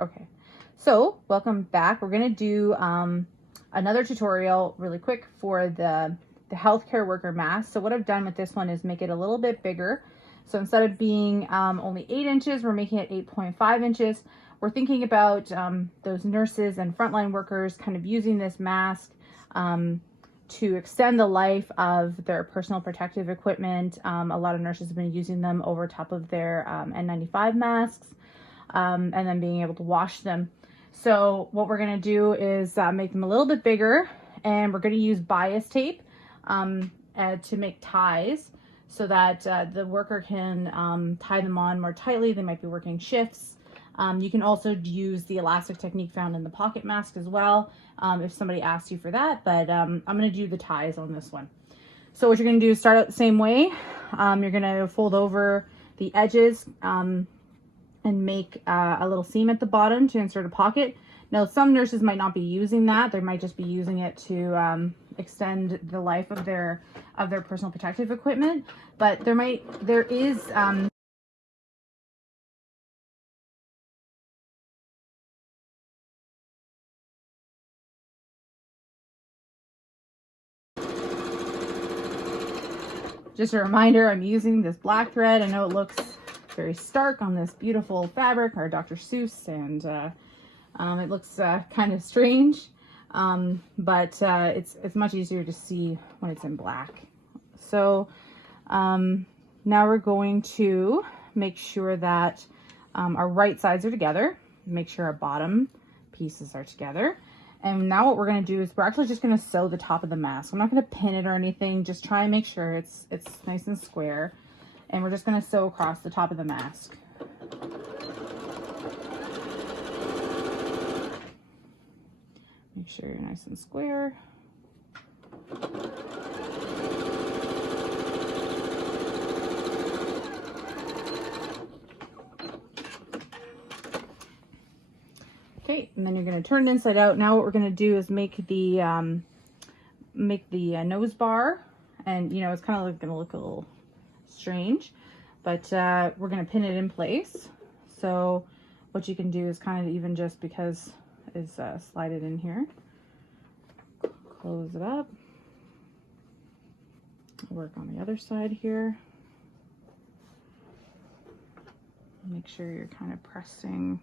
Okay, so welcome back. We're gonna do another tutorial really quick for the healthcare worker mask. So what I've done with this one is make it a little bit bigger. So instead of being only 8 inches, we're making it 8.5 inches. We're thinking about those nurses and frontline workers kind of using this mask to extend the life of their personal protective equipment. A lot of nurses have been using them over top of their N95 masks. And then being able to wash them. So what we're going to do is make them a little bit bigger, and we're going to use bias tape to make ties so that the worker can tie them on more tightly. They might be working shifts. You can also use the elastic technique found in the pocket mask as well if somebody asks you for that, but I'm going to do the ties on this one. So what you're going to do is start out the same way. You're going to fold over the edges and make a little seam at the bottom to insert a pocket. Now, some nurses might not be using that. They might just be using it to extend the life of their personal protective equipment. But there is just a reminder, I'm using this black thread. I know it looks very stark on this beautiful fabric, our Dr. Seuss, and it looks kind of strange, but it's much easier to see when it's in black. So now we're going to make sure that our right sides are together, make sure our bottom pieces are together. And now what we're going to do is we're actually just going to sew the top of the mask. I'm not going to pin it or anything, just try and make sure it's nice and square. And we're just going to sew across the top of the mask. Make sure you're nice and square. Okay, and then you're going to turn it inside out. Now what we're going to do is make the nose bar, and you know it's kind of going to look a little strange, but we're going to pin it in place. So what you can do is kind of even just because is slide it in here, close it up, work on the other side here. Make sure you're kind of pressing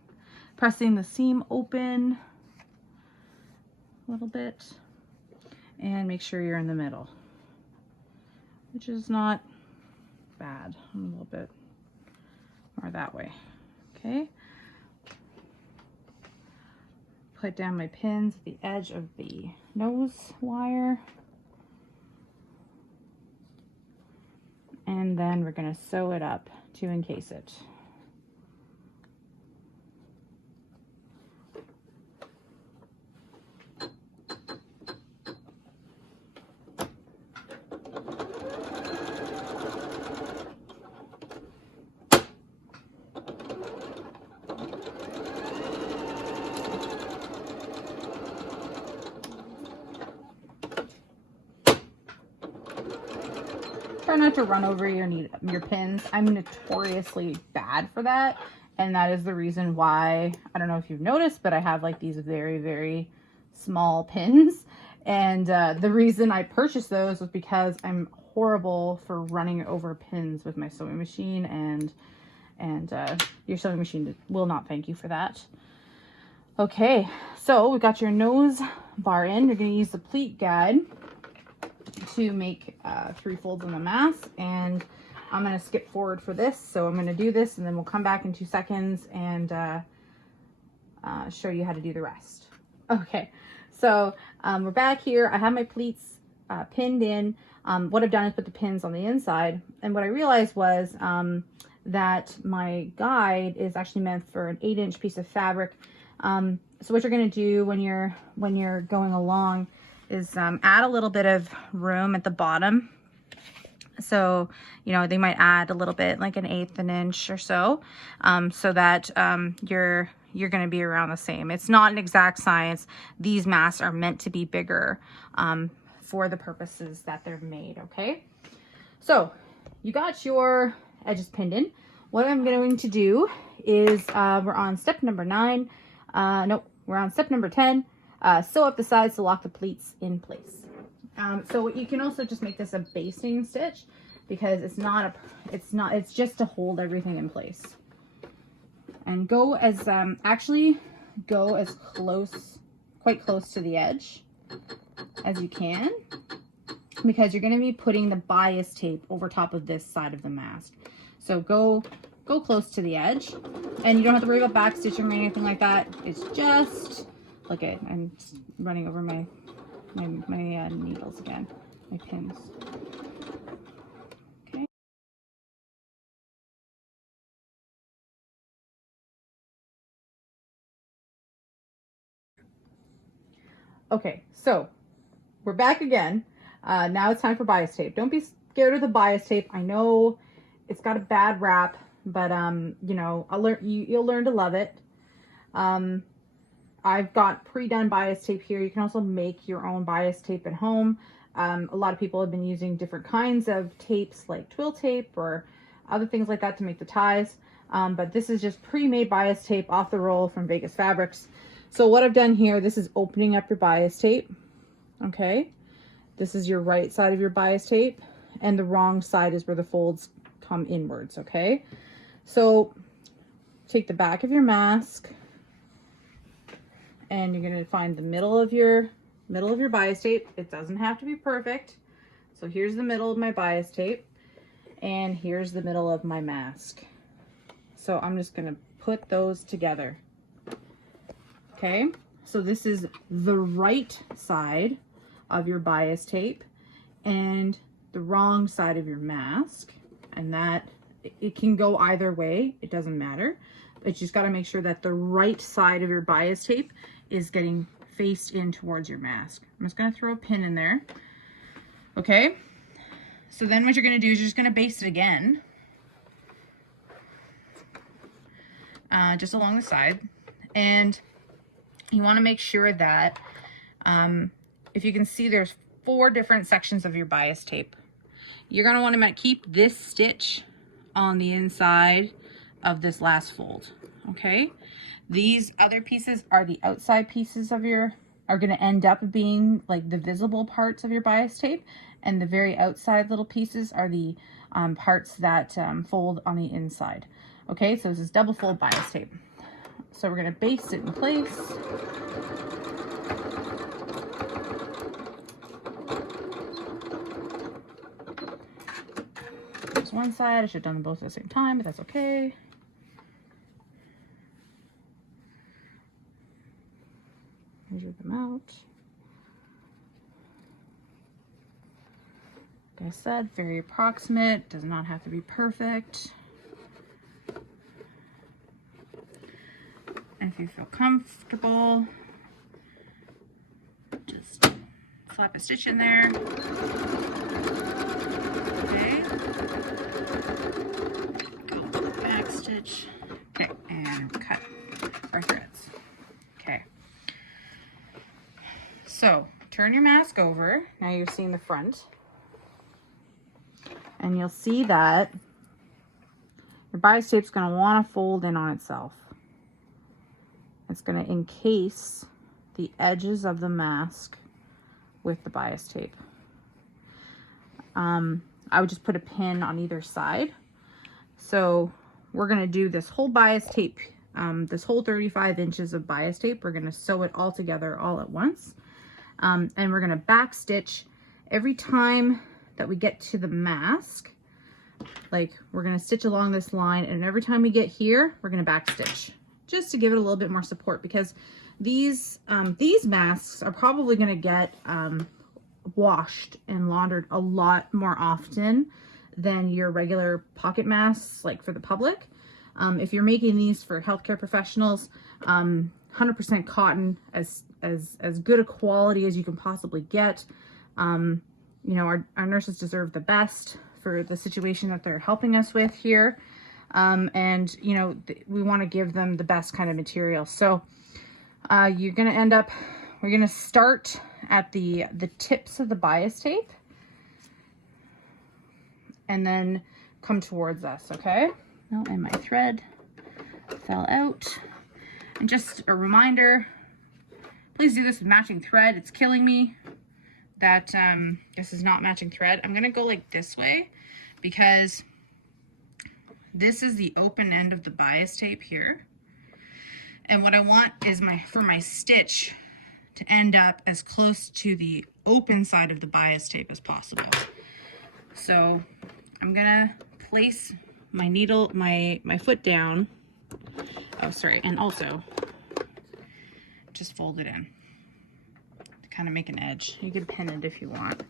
the seam open a little bit, and make sure you're in the middle, which is not bad. A little bit more that way. Okay. Put down my pins at the edge of the nose wire. And then we're going to sew it up to encase it. Try not to run over your pins. I'm notoriously bad for that, and that is the reason why, I don't know if you've noticed, but I have like these very, very small pins. And the reason I purchased those was because I'm horrible for running over pins with my sewing machine, and your sewing machine will not thank you for that. Okay, so we got your nose bar in. You're going to use the pleat guide to make 3 folds on the mask, and I'm going to skip forward for this. So I'm going to do this, and then we'll come back in 2 seconds and show you how to do the rest. Okay, so we're back here. I have my pleats pinned in. What I've done is put the pins on the inside, and what I realized was that my guide is actually meant for an 8-inch piece of fabric. So what you're going to do when you're going along is add a little bit of room at the bottom. So, you know, they might add a little bit, like 1/8 an inch or so, so that you're going to be around the same. It's not an exact science. These masks are meant to be bigger for the purposes that they're made, okay? So you got your edges pinned in. what I'm going to do is we're on step number 9. Nope, we're on step number 10. Sew up the sides to lock the pleats in place. So you can also just make this a basting stitch because it's just to hold everything in place. And go as quite close to the edge as you can, because you're going to be putting the bias tape over top of this side of the mask. So go close to the edge, and you don't have to worry about back stitching or anything like that. It's just, look at, I'm running over my needles again, my pins. Okay. Okay, so we're back again. Now it's time for bias tape. Don't be scared of the bias tape. I know it's got a bad rap, but you know, you'll learn to love it. I've got pre-done bias tape here. You can also make your own bias tape at home. A lot of people have been using different kinds of tapes like twill tape or other things like that to make the ties. But this is just pre-made bias tape off the roll from Vegas Fabrics. So what I've done here, this is opening up your bias tape. Okay. This is your right side of your bias tape, and the wrong side is where the folds come inwards. Okay. So take the back of your mask, and you're going to find the middle of your bias tape. It doesn't have to be perfect. So here's the middle of my bias tape, and here's the middle of my mask. So I'm just going to put those together. Okay, so this is the right side of your bias tape and the wrong side of your mask, and that it can go either way, it doesn't matter. But you just got to make sure that the right side of your bias tape is getting faced in towards your mask. I'm just going to throw a pin in there. Okay, so then what you're going to do is you're just going to baste it again, just along the side. And you want to make sure that if you can see, there's 4 different sections of your bias tape. You're going to want to keep this stitch on the inside of this last fold. Okay, these other pieces are the outside pieces of are going to end up being like the visible parts of your bias tape, and the very outside little pieces are the parts that fold on the inside. Okay, so this is double fold bias tape. So we're going to baste it in place. There's one side. I should have done them both at the same time, but that's okay. Measure them out. Like I said, very approximate. Does not have to be perfect. If you feel comfortable, just slap a stitch in there. Okay. Go back stitch. Okay, and cut our threads. Okay. So turn your mask over. Now you're seeing the front, and you'll see that your bias tape's going to want to fold in on itself. It's going to encase the edges of the mask with the bias tape. I would just put a pin on either side. So we're going to do this whole bias tape, this whole 35 inches of bias tape. We're going to sew it all together all at once. And we're going to back stitch every time that we get to the mask. Like, we're going to stitch along this line, and every time we get here, we're going to back stitch, just to give it a little bit more support, because these masks are probably going to get washed and laundered a lot more often than your regular pocket masks, like for the public. If you're making these for healthcare professionals, 100% cotton, as good a quality as you can possibly get. You know, our nurses deserve the best for the situation that they're helping us with here. And you know, we want to give them the best kind of material. So you're going to end up, we're going to start at the tips of the bias tape and then come towards us. Okay. No, and my thread fell out. And just a reminder, please do this with matching thread. It's killing me that this is not matching thread. I'm gonna go like this way because this is the open end of the bias tape here. And what I want is for my stitch to end up as close to the open side of the bias tape as possible. So I'm gonna place my needle, my foot down. Oh, sorry, and also just fold it in to kind of make an edge. You can pin it if you want.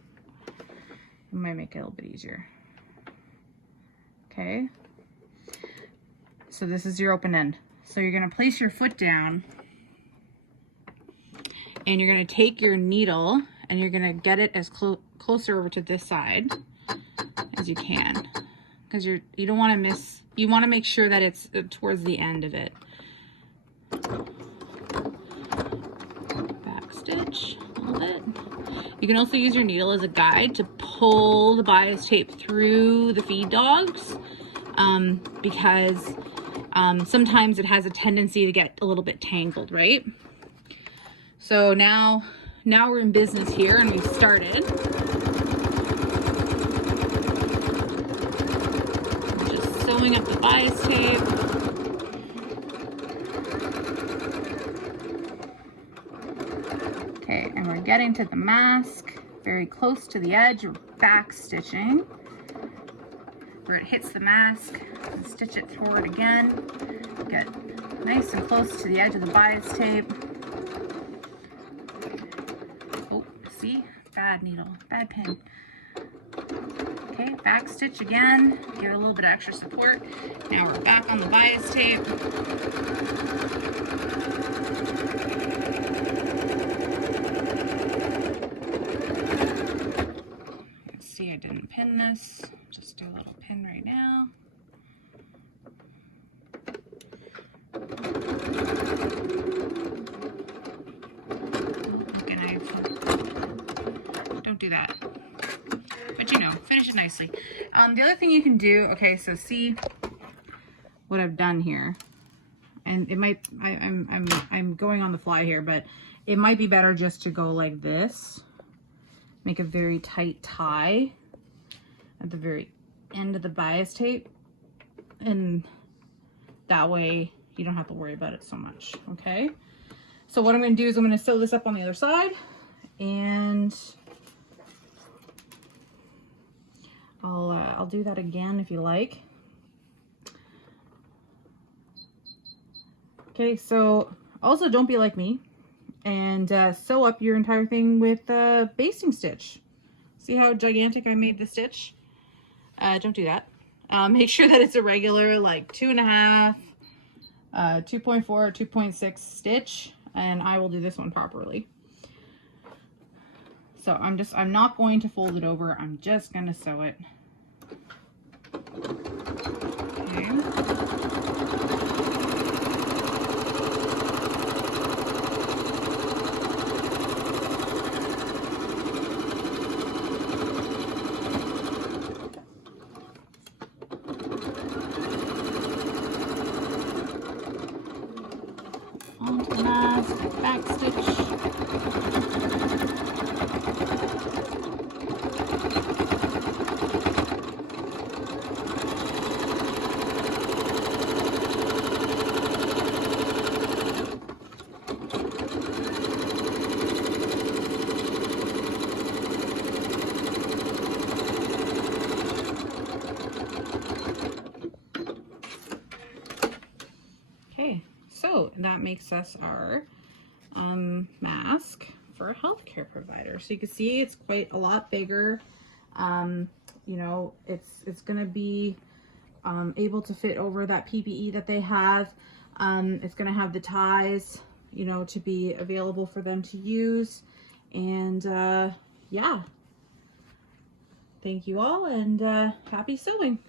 It might make it a little bit easier. Okay. So this is your open end. So you're gonna place your foot down and you're gonna take your needle and you're gonna get it as closer over to this side as you can, because you don't want to miss. You want to make sure that it's towards the end of it. Back stitch a little bit. You can also use your needle as a guide to pull the bias tape through the feed dogs, because sometimes it has a tendency to get a little bit tangled, right? So now we're in business here and we've started. Just sewing up the bias tape. Okay, and we're getting to the mask, very close to the edge. We're back stitching. Where it hits the mask, and stitch it forward again. Get nice and close to the edge of the bias tape. Oh, see? Bad needle, bad pin. Okay, back stitch again. Give it a little bit of extra support. Now we're back on the bias tape. Let's see, I didn't pin this. Just do a little pin right now. Good knife. Don't do that. But you know, finish it nicely. The other thing you can do, okay, so see what I've done here. And it might, I'm going on the fly here, but it might be better just to go like this. Make a very tight tie at the very end of the bias tape, and that way you don't have to worry about it so much. Okay, so what I'm going to do is I'm going to sew this up on the other side, and I'll do that again if you like. Okay, so also don't be like me and sew up your entire thing with a basting stitch. See how gigantic I made the stitch? Don't do that. Make sure that it's a regular like 2.5, 2.4, 2.6 stitch, and I will do this one properly. So I'm not going to fold it over. I'm just gonna sew it. Okay. Onto the mask, back stitch. Okay, so that makes us our mask for a healthcare provider. So you can see it's quite a lot bigger. You know, it's gonna be able to fit over that PPE that they have. It's gonna have the ties, you know, to be available for them to use. And yeah, thank you all, and happy sewing.